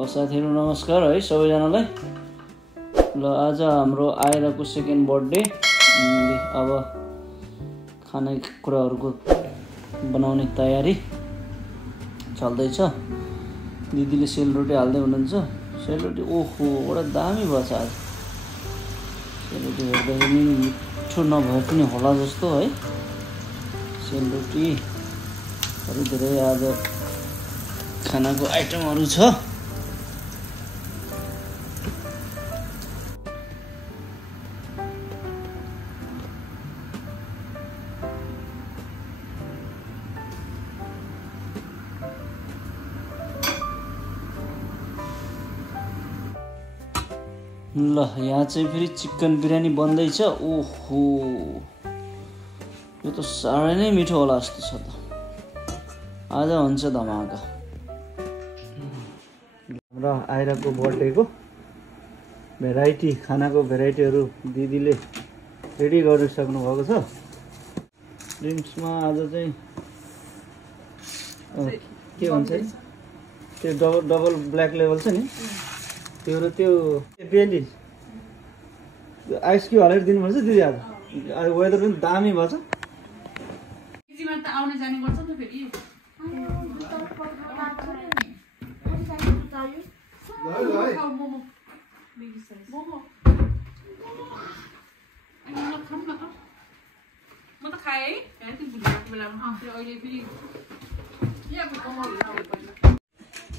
ल साथीहरु नमस्कार है सबैजनालाई। ल आज हाम्रो आइराको सेकेन्ड बर्थडे। अब खाने कुराहरुको बनाउने तयारी चल्दैछ। दिदीले सेलरोटी हाल्दै हुनुहुन्छ। सेलरोटी ओहो बडा दामी भएछ आज। सेलरोटी हेर्दाखेरि मिठो नभए पनि होला जस्तो है। सेलरोटी हरु धेरै आज खानाको आइटमहरु छ। ल यहाँ चाहिँ फेरि चिकन बिरयानी बन्दैछ। ओहो यो त साह्रै नै मिठो होला जस्तो छ त। आज हुन्छ धमाका। र आइराको बर्थडेको भेराइटी खानाको भेराइटीहरु दिदीले रेडी गरिसक्नु भएको छ। ड्रिङ्क्समा आज चाहिँ के भन्छ त्यो डबल ब्ल्याक लेभल छ नि त्यो र त्यो बेली आइस क्युब हालेर दिनुपर्छ दिदी। आज वेदर पनि दामी भएछ। किजिमा त आउने जाने गर्छ नि त फेरि। म त खाए है त्यो भुलिएको बेलामा अहिले फेरि यहाँको कमाउनु नभए पहिला।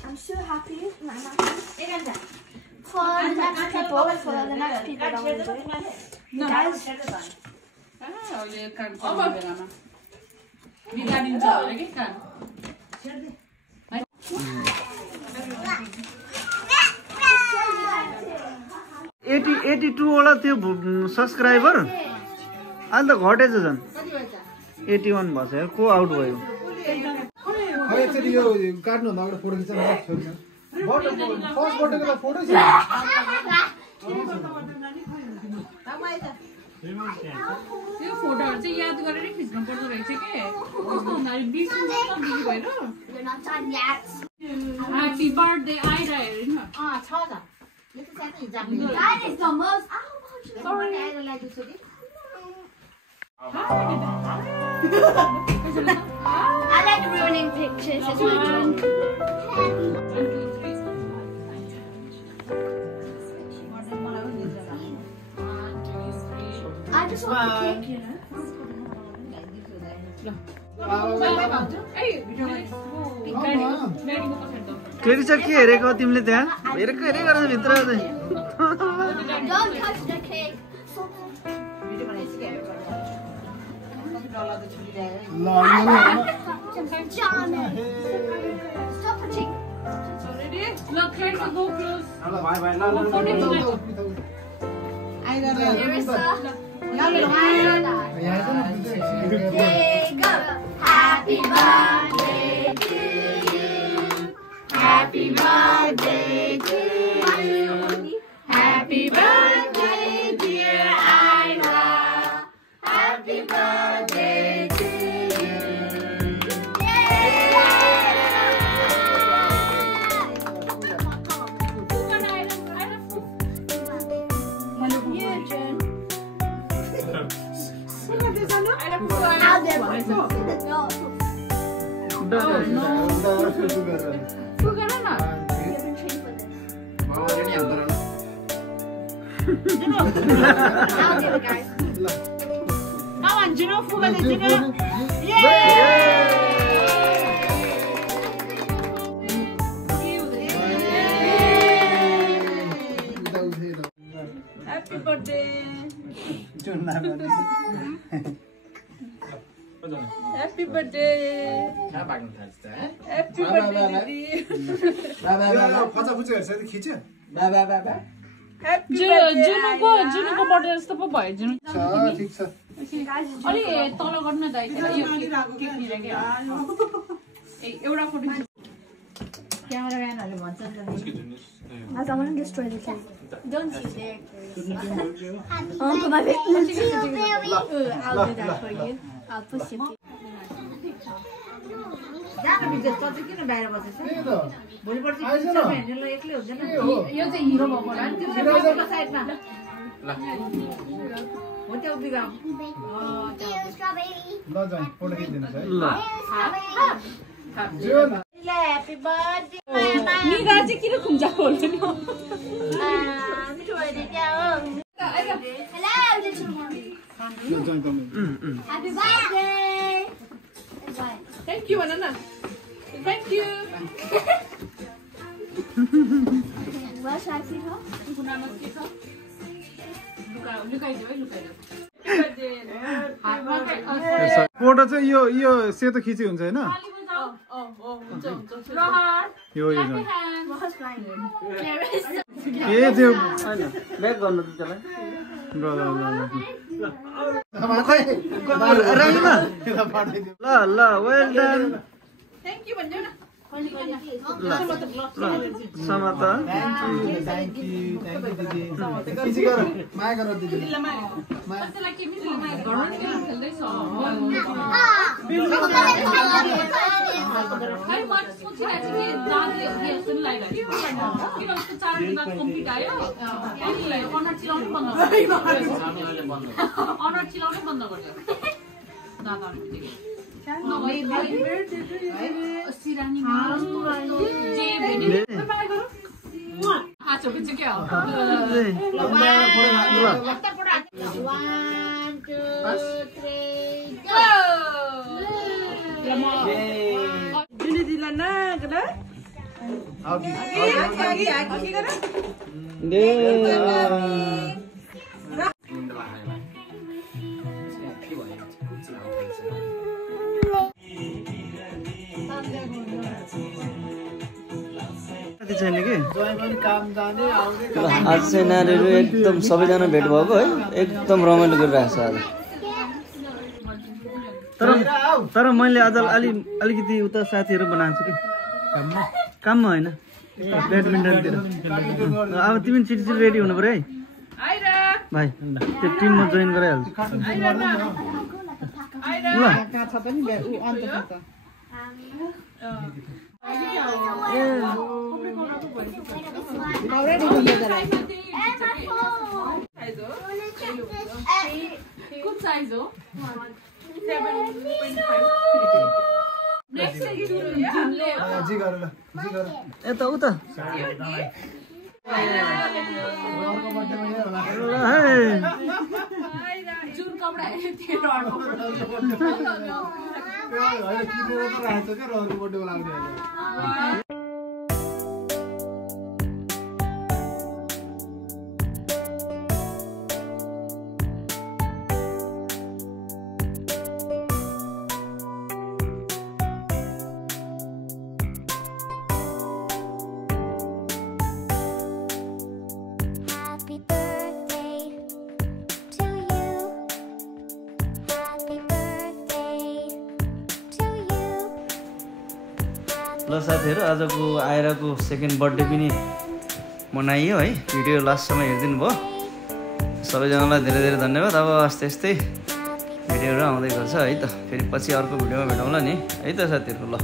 I'm so happy, Mama. For the next people, for the next people that will do it. No, Guys, अहिले काम गर्ने बेलामा बिगाडिन्छ होला के काम। 82 वाला त्यो सब्स्क्राइबर अहिले त घटेछ झन्। 81 भएछ यार। को आउट भयो? एकचोटि यो काट्नु भन्दा अगाडि फोटो खिच्न फर्स्ट बर्थडेको त फोटो छ। त्यो फोटोहरु चाहिँ याद गरेर खिच्नु पर्दो रहेछ के। कस्तो हुँदाखेरि बिर्सिन्छ नि त बिजी भएर। we're not done yet. Happy birthday आइरहेको हेर्नु न। That is the most. Sorry. I like ruining pictures. It's my job. I just want the cake, you know. केरी छ के हेरेको तिमीले त्यहाँ? हेरेको हेरे गर्छ भित्र चाहिँ। Don't touch the cake. John. Stop touching. Look, here we go close. Marissa. Go. Happy birthday to you. Happy birthday to you. Happy birthday, dear Ira. Happy birthday to you. Happy birthday. Happy birthday. Happy birthday. खचा खुचा हेर्छ नि खिच्यो। जुनुको birthday जस्तो पो भयो जुन। ठिक छ। अलि तल गर्नु न दाइ यो केक लिएर के। एउटा फोटो क्यामेराम्यानहरुले भन्छ नि त। I want to destroy the cake. Don't you dare. I'll put my I'll do that for you. I'll push you. जान बिजनेस त किन बाहिर बसेछ त्यही त भोलिपल्ट आइज न हेर्नेलाई एक्लै हुन्छ नि यो चाहिँ हिरो भएको होला नि त्यो त्यो साइडमा ल हो त्यो बिगाम ल जाई फोटो खिच्दिनुस् है ल जुन Happy birthday. निगा चाहिँ किन खुम्जाको होला नि मिठो भइदियो हो हेलो little one. जाई comment Happy birthday. Thank you भन न thank you Where should I feed her? गुनामा के छ लुकाइदियो है लुकाइदियो फोटो चाहिँ यो सेतो खिची हुन्छ हैन हुन्छ हुन्छ यो चाहिँ What's mine? के त्यो हैन ब्याक गर्नु त त्यसलाई ल राइमा ल ल वेल डन थ्याङ्क यू भन्दियो न समाता थ्यांक यू दिदी खिची गर माया गर दिदी त्यसलाई के मिस घरमा खेल्दैछ खै म सोचिरहेको छु कि जाँदै हो कि जस्तो नि लागिरहेको छ किन उसको 4 दिन बाद कम्प्लिट आयो अनि अनर चिलाउनु बन्द गर्यो अनर चिलाउनु बन्द गर्यो दादाहरु देखे सिरानीमा जे भेट्यो आछो पिछु के हो 1 2 3 जुली दिला ना गला आगी आगी गर दे छैन कि आज चाहिँ नानीहरू एकदम सबैजना भेट भएको है एकदम रमाइलो गरिरहेको छ आज तर मैले आज अलिकति उता साथीहरू बनाएको छु कि काममा होइन ब्याडमिन्टनतिर अब तिमी छिटो रेडी हुनु पर्यो है भाइ त्यो टिममा जोइन गराइहाल्छु ल छ पनि उ अन्त छ already good size हो 7.5 next जी गर ल जी गर यता उता जुन कपडा थियो हैन किनेर त राखेछ के रहरको बर्थडे लाग्ने ल साथीहरू आजको आइराको सेकेन्ड बर्थडे पनि मनाइयो है भिडियो लास्टसम्म हेरिदिनु भयो सबैजनालाई धेरै धेरै धन्यवाद अब यस्तै यस्तै भिडियोहरू आउँदै गर्छ है त फेरि पछि अर्को भिडियोमा भेटौँला नि है त साथीहरू ल